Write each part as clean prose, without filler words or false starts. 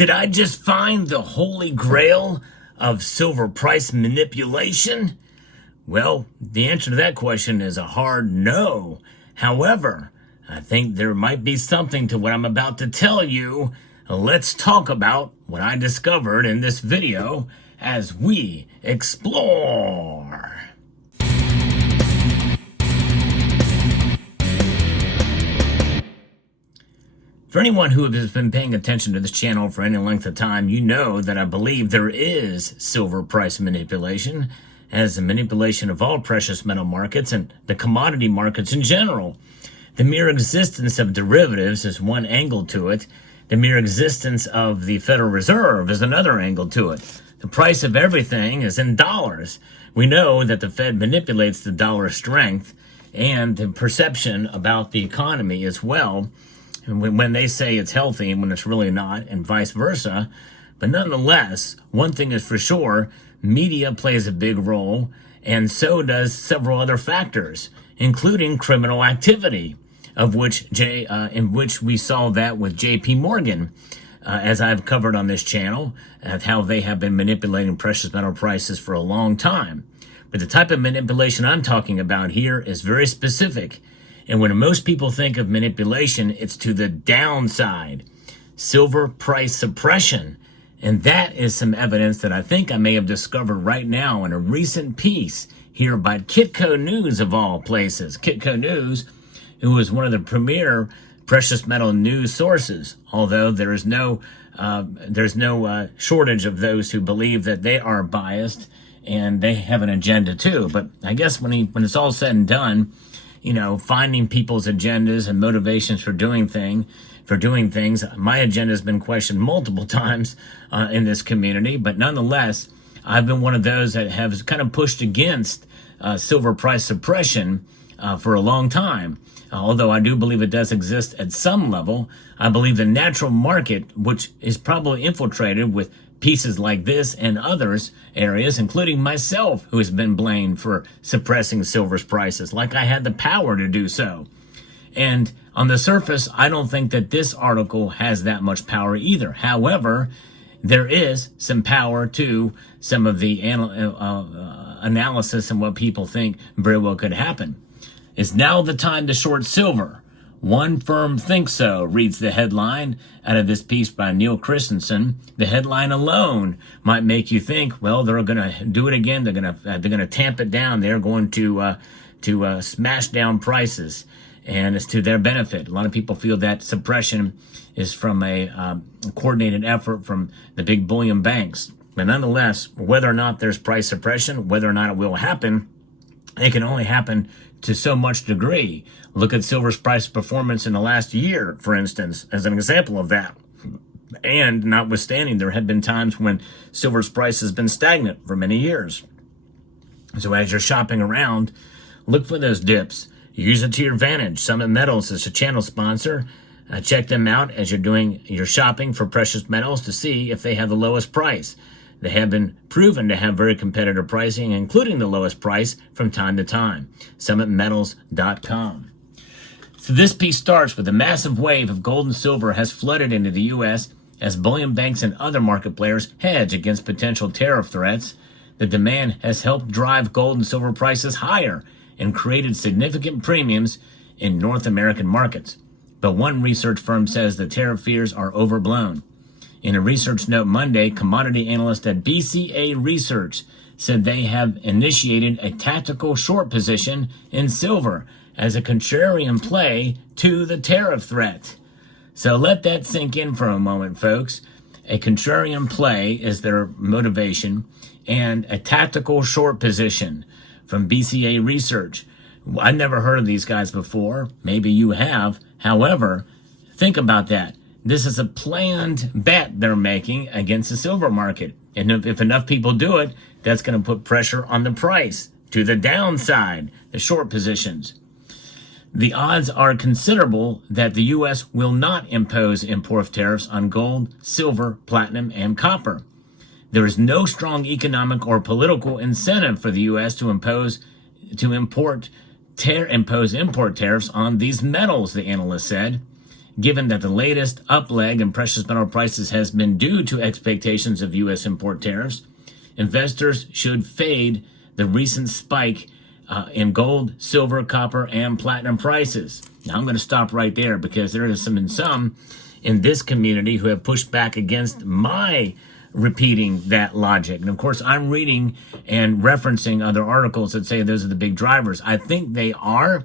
Did I just find the holy grail of silver price manipulation? Well, the answer to that question is a hard no. However, I think there might be something to what I'm about to tell you. Let's talk about what I discovered in this video as we explore. For anyone who has been paying attention to this channel for any length of time, you know that I believe there is silver price manipulation, as the manipulation of all precious metal markets and the commodity markets in general. The mere existence of derivatives is one angle to it. The mere existence of the Federal Reserve is another angle to it. The price of everything is in dollars. We know that the Fed manipulates the dollar strength and the perception about the economy as well, when they say it's healthy and when it's really not, and vice versa. But nonetheless, one thing is for sure, media plays a big role, and so does several other factors, including criminal activity, in which we saw that with J.P. Morgan, as I've covered on this channel, of how they have been manipulating precious metal prices for a long time. But the type of manipulation I'm talking about here is very specific. And when most people think of manipulation, it's to the downside. Silver price suppression. And that is some evidence that I think I may have discovered right now in a recent piece here by Kitco News, of all places. Kitco News, who is one of the premier precious metal news sources, although there's no shortage of those who believe that they are biased and they have an agenda too. But I guess when it's all said and done, you know, finding people's agendas and motivations for doing things. My agenda has been questioned multiple times in this community, but nonetheless, I've been one of those that have kind of pushed against silver price suppression for a long time. Although I do believe it does exist at some level, I believe the natural market, which is probably infiltrated with pieces like this and others areas, including myself, who has been blamed for suppressing silver's prices, like I had the power to do so. And on the surface, I don't think that this article has that much power either. However, there is some power to some of the analysis and what people think very well could happen. Is now the time to short silver? One firm thinks so, reads the headline out of this piece by Neil Christensen. The headline alone might make you think, well, they're going to do it again. They're going to tamp it down. They're going to smash down prices, and it's to their benefit. A lot of people feel that suppression is from a coordinated effort from the big bullion banks. But nonetheless, whether or not there's price suppression, whether or not it will happen, it can only happen to so much degree. Look at silver's price performance in the last year, for instance, as an example of that. And notwithstanding, there have been times when silver's price has been stagnant for many years. So as you're shopping around, look for those dips. Use it to your advantage. Summit Metals is a channel sponsor. Check them out as you're doing your shopping for precious metals to see if they have the lowest price. They have been proven to have very competitive pricing, including the lowest price from time to time. SummitMetals.com. So this piece starts with a massive wave of gold and silver has flooded into the U.S. as bullion banks and other market players hedge against potential tariff threats. The demand has helped drive gold and silver prices higher and created significant premiums in North American markets. But one research firm says the tariff fears are overblown. In a research note Monday, commodity analyst at BCA Research said they have initiated a tactical short position in silver as a contrarian play to the tariff threat. So let that sink in for a moment, folks. A contrarian play is their motivation, and a tactical short position from BCA Research. I've never heard of these guys before. Maybe you have. However, think about that. This is a planned bet they're making against the silver market. And if enough people do it, that's going to put pressure on the price to the downside, the short positions. The odds are considerable that the U.S. will not impose import tariffs on gold, silver, platinum, and copper. There is no strong economic or political incentive for the U.S. to impose import tariffs on these metals, the analyst said. given that the latest upleg in precious metal prices has been due to expectations of U.S. import tariffs, investors should fade the recent spike in gold, silver, copper, and platinum prices. Now, I'm going to stop right there because there is some in this community who have pushed back against my repeating that logic. And of course, I'm reading and referencing other articles that say those are the big drivers. I think they are,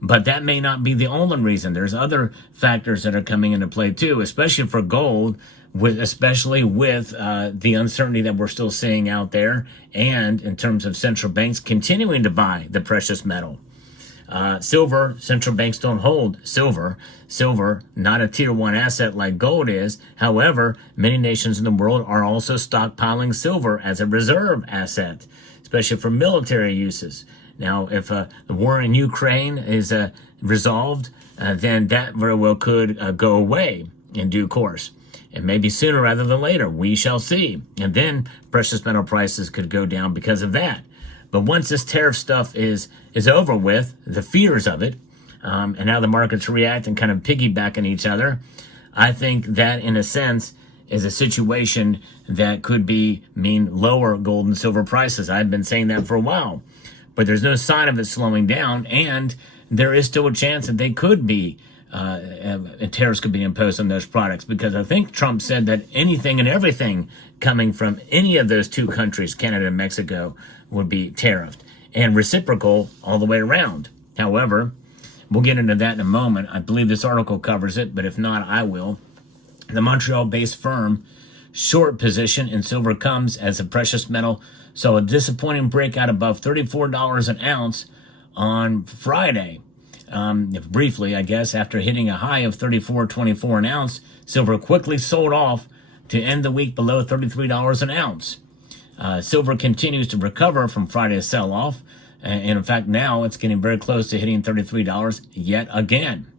but that may not be the only reason. There's other factors that are coming into play too, especially for gold, especially with the uncertainty that we're still seeing out there, and in terms of central banks continuing to buy the precious metal. Silver, central banks don't hold silver. Silver, not a tier 1 asset like gold is. However, many nations in the world are also stockpiling silver as a reserve asset, especially for military uses. Now, if the war in Ukraine is resolved, then that very well could go away in due course. And maybe sooner rather than later, we shall see. And then precious metal prices could go down because of that. But once this tariff stuff is over with, the fears of it, and how the markets react and kind of piggyback on each other, I think that in a sense is a situation that could mean lower gold and silver prices. I've been saying that for a while, but there's no sign of it slowing down, and there is still a chance that they could be tariffs could be imposed on those products, because I think Trump said that anything and everything coming from any of those two countries, Canada and Mexico, would be tariffed, and reciprocal all the way around. However, we'll get into that in a moment. I believe this article covers it, but if not, I will. The Montreal-based firm short position in silver comes as the precious metal saw a disappointing breakout above $34 an ounce on Friday. Briefly, I guess, after hitting a high of $34.24 an ounce, silver quickly sold off to end the week below $33 an ounce. Silver continues to recover from Friday's sell-off, and in fact, now it's getting very close to hitting $33 yet again.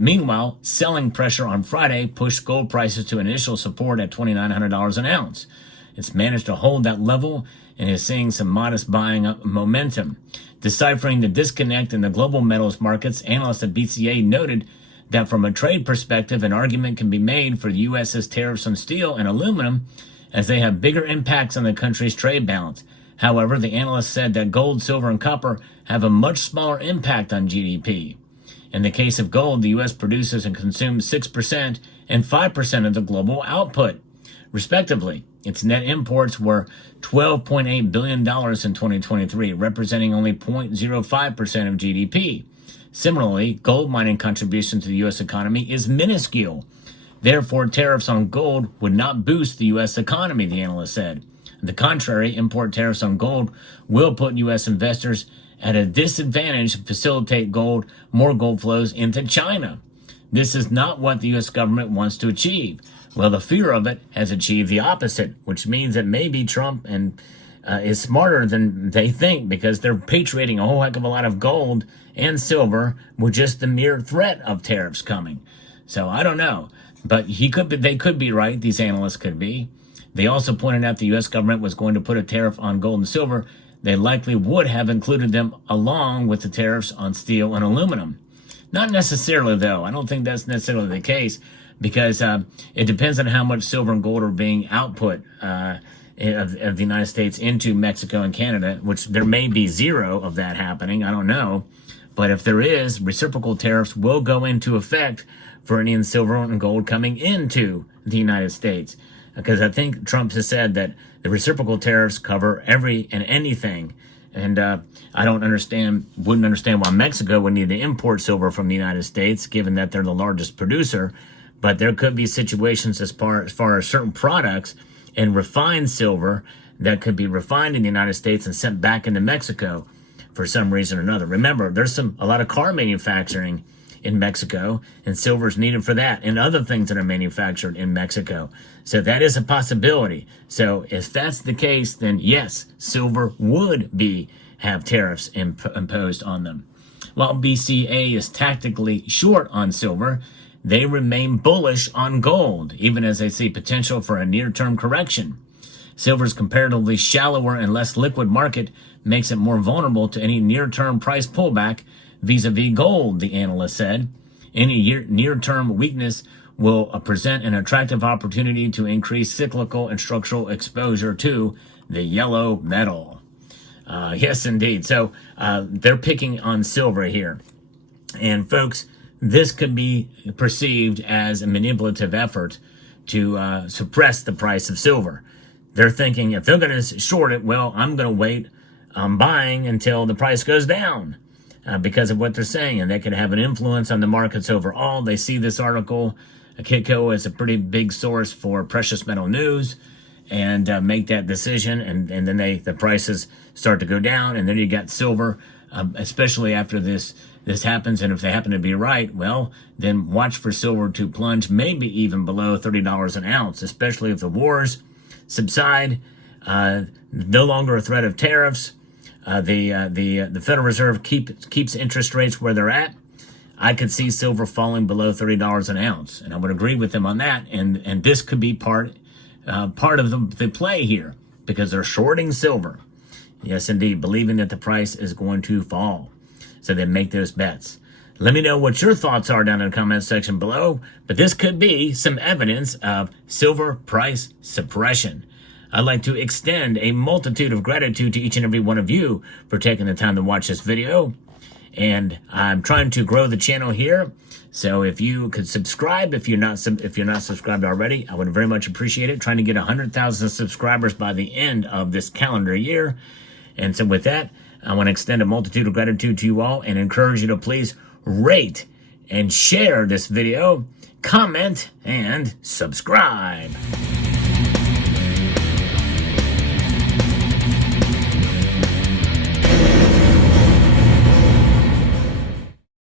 Meanwhile, selling pressure on Friday pushed gold prices to initial support at $2,900 an ounce. It's managed to hold that level and is seeing some modest buying up momentum. Deciphering the disconnect in the global metals markets, analysts at BCA noted that from a trade perspective, an argument can be made for the U.S.'s tariffs on steel and aluminum, as they have bigger impacts on the country's trade balance. However, the analyst said that gold, silver, and copper have a much smaller impact on GDP. In the case of gold, the U.S. produces and consumes 6% and 5% of the global output, respectively. Its net imports were $12.8 billion in 2023, representing only 0.05% of GDP. Similarly, gold mining contribution to the U.S. economy is minuscule. Therefore, tariffs on gold would not boost the U.S. economy, the analyst said. On the contrary, import tariffs on gold will put U.S. investors at a disadvantage to facilitate more gold flows into China. This is not what the U.S. government wants to achieve. Well, the fear of it has achieved the opposite, which means that maybe Trump is smarter than they think, because they're patriating a whole heck of a lot of gold and silver with just the mere threat of tariffs coming. So I don't know, but they could be right. These analysts could be. They also pointed out the U.S. government was going to put a tariff on gold and silver. They likely would have included them along with the tariffs on steel and aluminum. Not necessarily, though. I don't think that's necessarily the case, because it depends on how much silver and gold are being output of the United States into Mexico and Canada, which there may be zero of that happening. I don't know. But if there is, reciprocal tariffs will go into effect for any silver and gold coming into the United States. Because I think Trump has said that the reciprocal tariffs cover every and anything. And I wouldn't understand why Mexico would need to import silver from the United States, given that they're the largest producer. But there could be situations as far as certain products and refined silver that could be refined in the United States and sent back into Mexico for some reason or another. Remember, there's a lot of car manufacturing in Mexico, and silver is needed for that, and other things that are manufactured in Mexico. So that is a possibility. So if that's the case, then yes, silver would have tariffs imposed on them. While BCA is tactically short on silver, they remain bullish on gold, even as they see potential for a near-term correction. Silver's comparatively shallower and less liquid market makes it more vulnerable to any near-term price pullback vis-a-vis gold, the analyst said. Any near-term weakness will present an attractive opportunity to increase cyclical and structural exposure to the yellow metal. Yes, indeed. So they're picking on silver here. And folks, this could be perceived as a manipulative effort to suppress the price of silver. They're thinking if they're going to short it, well, I'm going to wait on buying until the price goes down because of what they're saying. And that could have an influence on the markets overall. They see this article, Kitco, as a pretty big source for precious metal news, and make that decision, and then the prices start to go down, and then you got silver, especially after this happens, and if they happen to be right, well, then watch for silver to plunge maybe even below $30 an ounce, especially if the wars subside, no longer a threat of tariffs, the Federal Reserve keeps interest rates where they're at. I could see silver falling below $30 an ounce, and I would agree with them on that, and this could be part of the play here, because they're shorting silver. Yes, indeed, believing that the price is going to fall. So they make those bets. Let me know what your thoughts are down in the comment section below, but this could be some evidence of silver price suppression. I'd like to extend a multitude of gratitude to each and every one of you for taking the time to watch this video. And I'm trying to grow the channel here. So if you could subscribe, if you're not subscribed already, I would very much appreciate it. Trying to get 100,000 subscribers by the end of this calendar year. And so with that, I want to extend a multitude of gratitude to you all and encourage you to please rate and share this video, comment, and subscribe.